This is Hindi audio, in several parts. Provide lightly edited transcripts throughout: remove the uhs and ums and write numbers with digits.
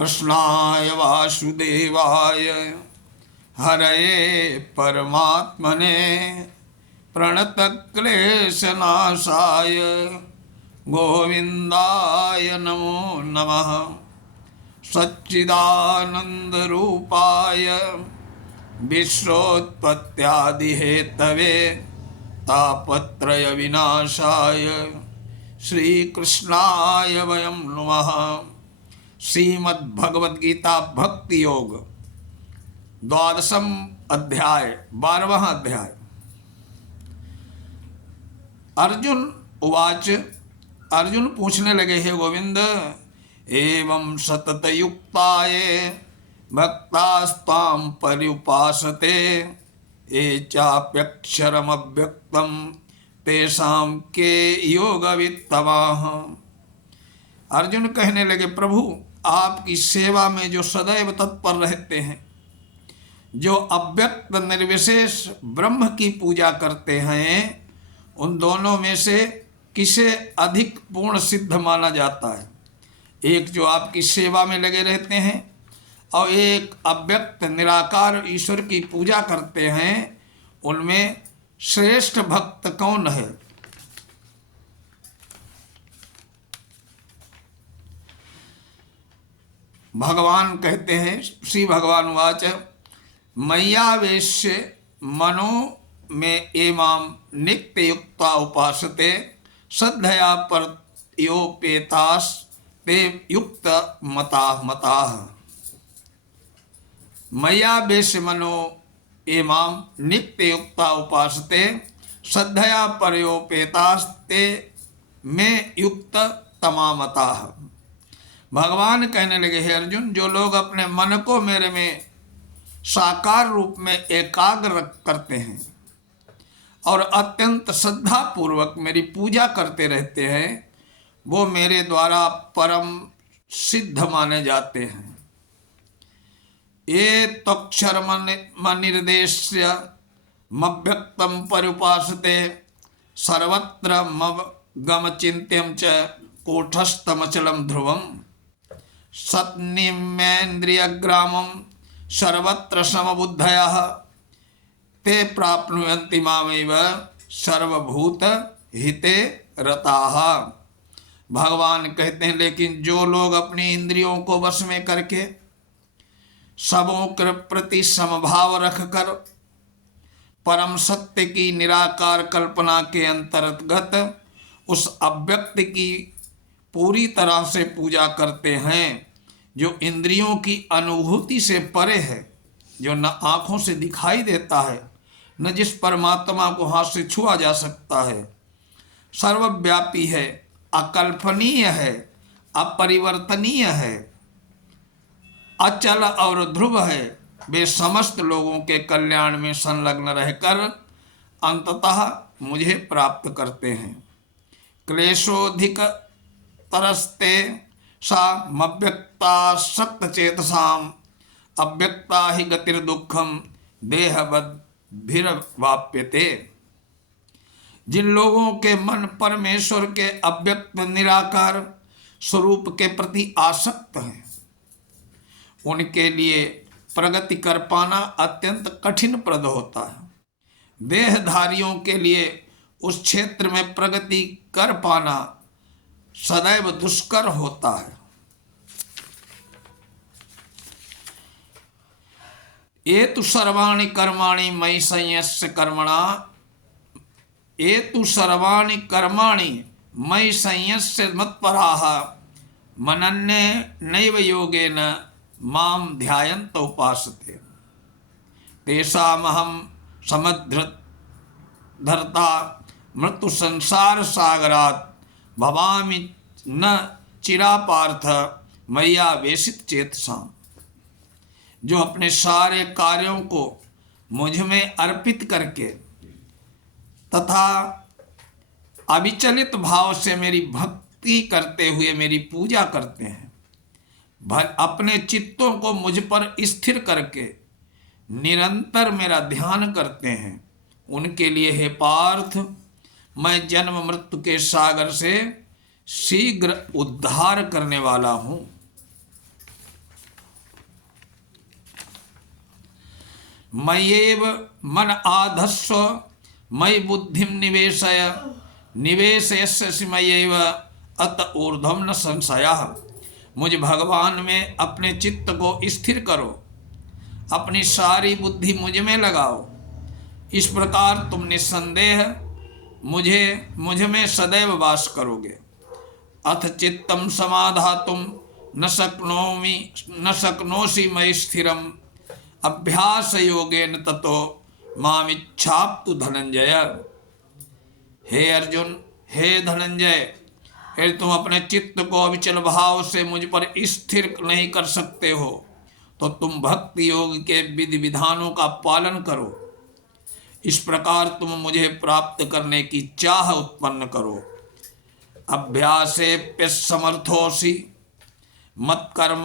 कृष्णाय वासुदेवाय हरये परमात्मने प्रणतक्लेशनाशाय गोविन्दाय नमो नमः। सच्चिदानन्दरूपाय विश्वोत्पत्त्यादिहेतवे तापत्रयविनाशाय श्रीकृष्णाय वयं नमः। श्रीमद्भगवद्गीता भक्ति योग 12वां अध्याय 12वां अध्याय। अर्जुन उवाच, अर्जुन पूछने लगे, हे गोविंद, एवं सततयुक्ताये भक्तास्त्वां पर्युपासते ये चाप्यक्षरमव्यक्तं तेषां के योगवित्तमाः। अर्जुन कहने लगे, प्रभु, आपकी सेवा में जो सदैव तत्पर रहते हैं, जो अव्यक्त निर्विशेष ब्रह्म की पूजा करते हैं, उन दोनों में से किसे अधिक पूर्ण सिद्ध माना जाता है? एक जो आपकी सेवा में लगे रहते हैं और एक अव्यक्त निराकार ईश्वर की पूजा करते हैं, उनमें श्रेष्ठ भक्त कौन है? भगवान कहते हैं, श्री भगवान वाच, मय्यावेश्य मनो में एमां नित्ययुक्ता उपासते श्रद्धया परयोपेतास ते युक्त मताः। मय्यावेश्य मनो एमां नित्ययुक्ता उपासते श्रद्धया परयोपेतास ते में युक्त तमामताः। भगवान कहने लगे, हे अर्जुन, जो लोग अपने मन को मेरे में साकार रूप में एकाग्र करते हैं और अत्यंत श्रद्धा पूर्वक मेरी पूजा करते रहते हैं, वो मेरे द्वारा परम सिद्ध माने जाते हैं। ये त्वक्षरमनिर्देश्य मव्यक्तं पर्युपासते सर्वत्र मवगमचिन्त्यं च कूटस्थमचलं ध्रुवम् सन्निमेन्द्रियग्रामं सर्वत्र समबुद्धयः ते प्राप्नुवन्ति मामेव सर्वभूत हिते रताः। भगवान कहते हैं, लेकिन जो लोग अपनी इंद्रियों को वश में करके सबों के प्रति समभाव रखकर परम सत्य की निराकार कल्पना के अंतर्गत उस अव्यक्त की पूरी तरह से पूजा करते हैं, जो इंद्रियों की अनुभूति से परे है, जो न आँखों से दिखाई देता है, न जिस परमात्मा को हाथ से छुआ जा सकता है, सर्वव्यापी है, अकल्पनीय है, अपरिवर्तनीय है, अचल और ध्रुव है, वे समस्त लोगों के कल्याण में संलग्न रहकर अंततः मुझे प्राप्त करते हैं। क्लेशोधिक तरस्ते सा मव्यक्ता सक्तचेतसाम अव्यक्ता ही गतिर्दुःखम देहवद्भिर्वाप्यते। जिन लोगों के मन परमेश्वर के अव्यक्त निराकार स्वरूप के प्रति आसक्त हैं, उनके लिए प्रगति कर पाना अत्यंत कठिन प्रद होता है। देहधारियों के लिए उस क्षेत्र में प्रगति कर पाना सदैव दुष्कर होता है। ये तु सर्वाणि कर्माणि मयि संयस्य कर्मणा, ये तु सर्वाणि कर्माणि मयि संयस्य मत्पराः मनन्ये नैव योगेन मां ध्यायन्त उपासते तेषामहं समुद्धर्ता मृत्यु संसार सागरात् भवामि न चिरापार्थ मय्यावेशित चेतसाम्। जो अपने सारे कार्यों को मुझ में अर्पित करके तथा अविचलित भाव से मेरी भक्ति करते हुए मेरी पूजा करते हैं, अपने चित्तों को मुझ पर स्थिर करके निरंतर मेरा ध्यान करते हैं, उनके लिए हे पार्थ मैं जन्म मृत्यु के सागर से शीघ्र उद्धार करने वाला हूँ। मय्येव मन आधस्व मयि बुद्धिम निवेशय निवेशयस्यसि मय्येव अत ऊर्ध्वं न संशयः। मुझ भगवान में अपने चित्त को स्थिर करो, अपनी सारी बुद्धि मुझ में लगाओ। इस प्रकार तुम निस्संदेह मुझ में सदैव वास करोगे। अथ चित्तम समाधातुम न शक्नोषि मयि स्थिरम अभ्यास योगेन ततो मामिच्छाप्तु धनंजय। हे अर्जुन, हे धनंजय, यदि तुम अपने चित्त को अविचल भाव से मुझ पर स्थिर नहीं कर सकते हो तो तुम भक्ति योग के विधि विधानों का पालन करो। इस प्रकार तुम मुझे प्राप्त करने की चाह उत्पन्न करो। अभ्यासेप्य समर्थोषि मत्कर्म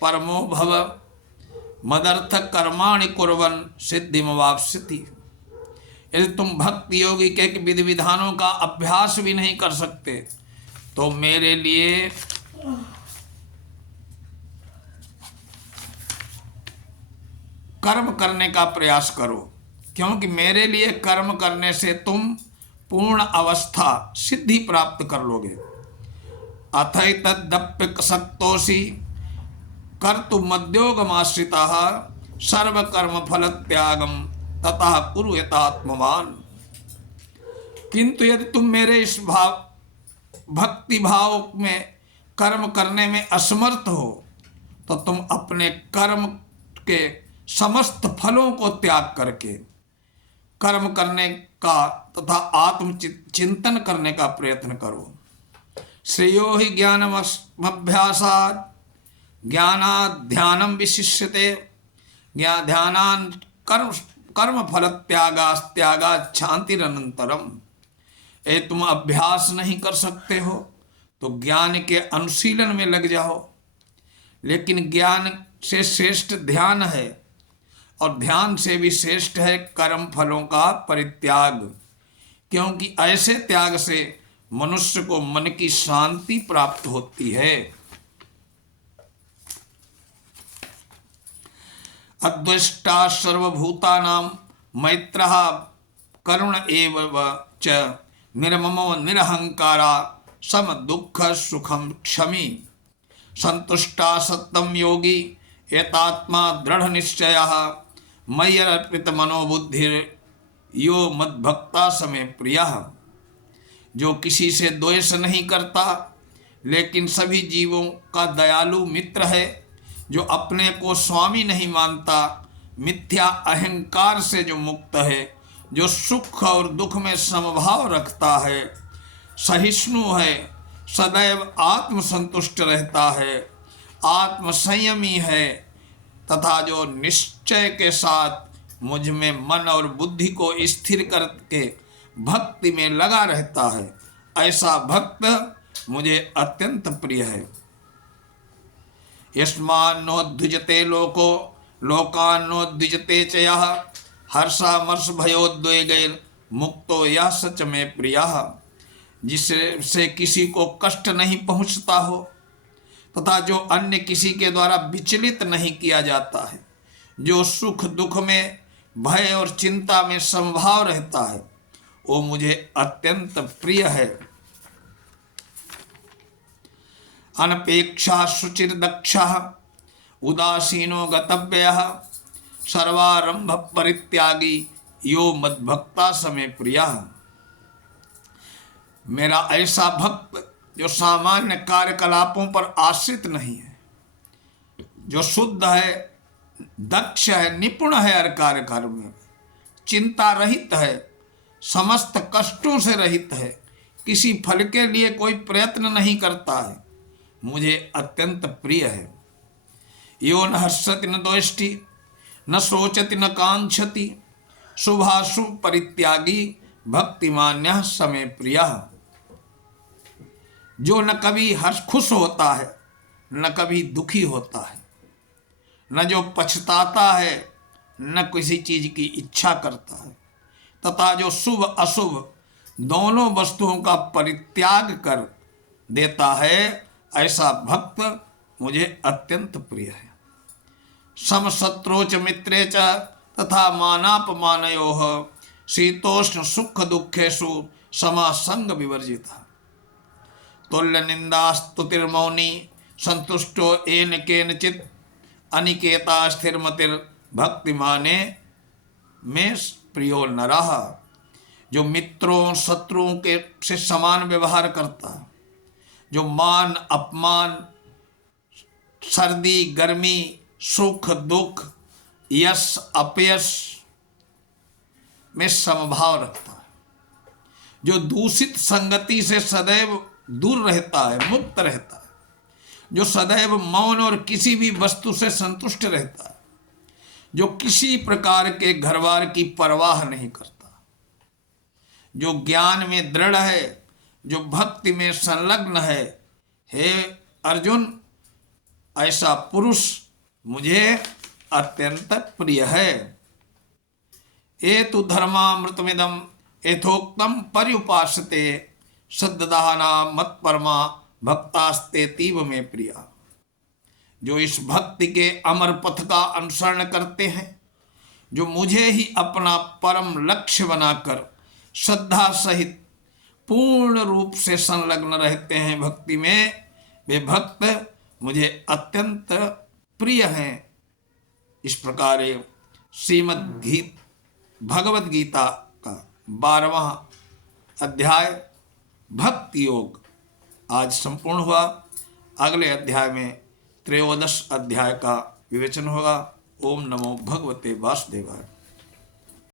परमो भव मदर्थ कर्माणि कुर्वन् सिद्धिमवाप्स्यति। यदि तुम भक्ति योगी के विधि विधानों का अभ्यास भी नहीं कर सकते तो मेरे लिए कर्म करने का प्रयास करो, क्योंकि मेरे लिए कर्म करने से तुम पूर्ण अवस्था सिद्धि प्राप्त कर लोगे। अथैतदप्यसक्तोषि कर्तुमद्योगमाश्रितः सर्वकर्म फल त्यागम ततः कुरु यथात्मवान। किंतु यदि तुम मेरे इस भक्ति भाव में कर्म करने में असमर्थ हो तो तुम अपने कर्म के समस्त फलों को त्याग करके कर्म करने का तथा आत्म चिंतन करने का प्रयत्न करो। श्रेयो हि ज्ञानमभ्यासात् ज्ञानात् ध्यानं विशिष्यते ध्यानान् कर्म फल त्यागात् शांतिरनंतरम। तुम अभ्यास नहीं कर सकते हो तो ज्ञान के अनुशीलन में लग जाओ, लेकिन ज्ञान से श्रेष्ठ ध्यान है और ध्यान से भी श्रेष्ठ है कर्म फलों का परित्याग, क्योंकि ऐसे त्याग से मनुष्य को मन की शांति प्राप्त होती है। अद्वेष्टा सर्वभूतानां मैत्रः करुण एव च निर्ममो निरहंकारा सम दुख सुखम क्षमी संतुष्टा सत्तम योगी एतात्मा दृढ़ निश्चयः मय्यर्पित मनोबुद्धिर यो मद्भक्ता समय प्रियः। जो किसी से द्वेष नहीं करता लेकिन सभी जीवों का दयालु मित्र है, जो अपने को स्वामी नहीं मानता, मिथ्या अहंकार से जो मुक्त है, जो सुख और दुख में समभाव रखता है, सहिष्णु है, सदैव आत्मसंतुष्ट रहता है, आत्म संयमी है तथा जो निश्चय के साथ मुझ में मन और बुद्धि को स्थिर करके भक्ति में लगा रहता है, ऐसा भक्त मुझे अत्यंत प्रिय है। यस्मान्नोद्विजते लोको लोकान्नोद्विजते च यः हर्षामर्ष भयोद्वेगैर् मुक्तो यः सच में प्रियः। जिससे किसी को कष्ट नहीं पहुँचता हो तथा जो अन्य किसी के द्वारा विचलित नहीं किया जाता है, जो सुख दुख में भय और चिंता में समभाव रहता है, वो मुझे अत्यंत प्रिय है। अनपेक्षा शुचिर दक्षः उदासीनो गतव्यः सर्वारंभ परित्यागी यो मद्भक्ता समय प्रियः। मेरा ऐसा भक्त जो सामान्य कार्यकलापों पर आश्रित नहीं है, जो शुद्ध है, दक्ष है, निपुण है हर कार्य कर्म में, चिंता रहित है, समस्त कष्टों से रहित है, किसी फल के लिए कोई प्रयत्न नहीं करता है, मुझे अत्यंत प्रिय है। यो न हर्षति न द्वेष्टि न सोचति न कांक्षति शुभाशुभ परित्यागी भक्तिमान्यः समय प्रियः। जो न कभी हर्ष खुश होता है न कभी दुखी होता है, न जो पछताता है न किसी चीज की इच्छा करता है, तथा जो शुभ अशुभ दोनों वस्तुओं का परित्याग कर देता है, ऐसा भक्त मुझे अत्यंत प्रिय है। समशत्रो च मित्रे च तथा मानापमानयोः शीतोष्ण सुख दुखेषु समासंग विवर्जितः। तुल्य निंदा स्तुतिर्मौनी संतुष्टो येन केनचित् अनिकेता स्थिरमतिर भक्तिमाने में प्रियो नरः। जो मित्रों शत्रुओं के से समान व्यवहार करता है, जो मान अपमान, सर्दी गर्मी, सुख दुख, यश अपयश में समभाव रखता है, जो दूषित संगति से सदैव दूर रहता है, मुक्त रहता है, जो सदैव मौन और किसी भी वस्तु से संतुष्ट रहता है, जो किसी प्रकार के घरबार की परवाह नहीं करता, जो ज्ञान में दृढ़ है, जो भक्ति में संलग्न है। हे अर्जुन, ऐसा पुरुष मुझे अत्यंत प्रिय है। एतु धर्मामृतमिदं यथोक्तम पर्युपासते सद्ददाना मत्परमा भक्तास्तेतीव में प्रिया। जो इस भक्ति के अमर पथ का अनुसरण करते हैं, जो मुझे ही अपना परम लक्ष्य बनाकर श्रद्धा सहित पूर्ण रूप से संलग्न रहते हैं भक्ति में, वे भक्त मुझे अत्यंत प्रिय हैं। इस प्रकार श्रीमद् भगवद गीता का 12वां अध्याय भक्ति योग आज संपूर्ण हुआ। अगले अध्याय में त्रयोदश अध्याय का विवेचन होगा। ओम नमो भगवते वासुदेवाय।